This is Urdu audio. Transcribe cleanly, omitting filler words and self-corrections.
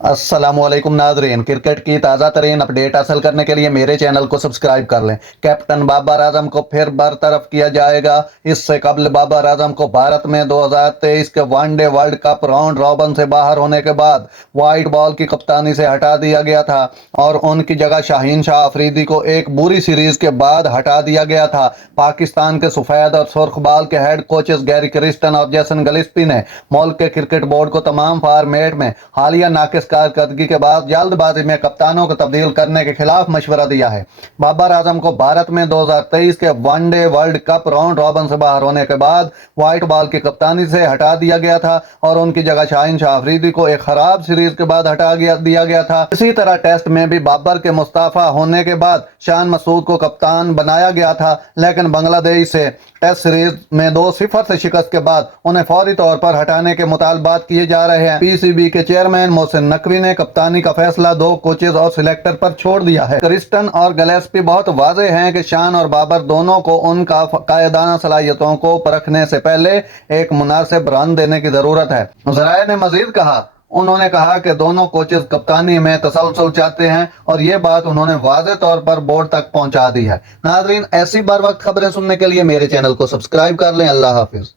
السلام علیکم ناظرین، کرکٹ کی تازہ ترین اپڈیٹ حاصل کرنے کے لیے میرے چینل کو سبسکرائب کر لیں۔ کیپٹن بابر اعظم کو پھر برطرف کیا جائے گا۔ اس سے قبل بابر اعظم کو بھارت میں 2023 کے one day world cup round robin سے باہر ہونے کے بعد وائٹ بال کی کپتانی سے ہٹا دیا گیا تھا اور ان کی جگہ شاہین شاہ آفریدی کو ایک بری سیریز کے بعد ہٹا دیا گیا تھا۔ پاکستان کے سفید اور سرخ بال کے ہیڈ کوچز گیری کرسٹن اور جیسن گلسپی نے ملک کے کرکٹ بورڈ کو تمام فارمیٹ میں حالیہ ناقص کارکردگی کے بعد جلد بازی میں کپتانوں کو تبدیل کرنے کے خلاف مشورہ دیا ہے۔ بابر اعظم کو بھارت میں 2023 کے one day world cup round robin سے باہر ہونے کے بعد وائٹ بال کی کپتانی سے ہٹا دیا گیا تھا اور ان کی جگہ شاہین شاہ آفریدی کو ایک خراب سیریز کے بعد ہٹا دیا گیا تھا۔ اسی طرح ٹیسٹ میں بھی بابر کے مستعفی ہونے کے بعد شان مسعود کو کپتان بنایا گیا تھا، لیکن بنگلہ دیش سے ٹیسٹ سیریز میں 2-0 سے شکست کے بعد انہیں فوری طور پر ہٹانے کے مطالبات کیے جا رہے ہیں۔ پی سی بی کے چیئرمین محسن نقوی نے کپتانی کا فیصلہ 2 کوچز اور سلیکٹر پر چھوڑ دیا ہے۔ کرسٹن اور گلیسپی بہت واضح ہیں کہ شان اور بابر دونوں کو ان کا قائدانہ صلاحیتوں کو پرکھنے سے پہلے ایک مناسب رن دینے کی ضرورت ہے۔ ذرائع نے مزید کہا، انہوں نے کہا کہ دونوں کوچز کپتانی میں تسلسل چاہتے ہیں اور یہ بات انہوں نے واضح طور پر بورڈ تک پہنچا دی ہے۔ ناظرین، ایسی بر وقت خبریں سننے کے لیے میرے چینل کو سبسکرائب کر لیں۔ اللہ حافظ۔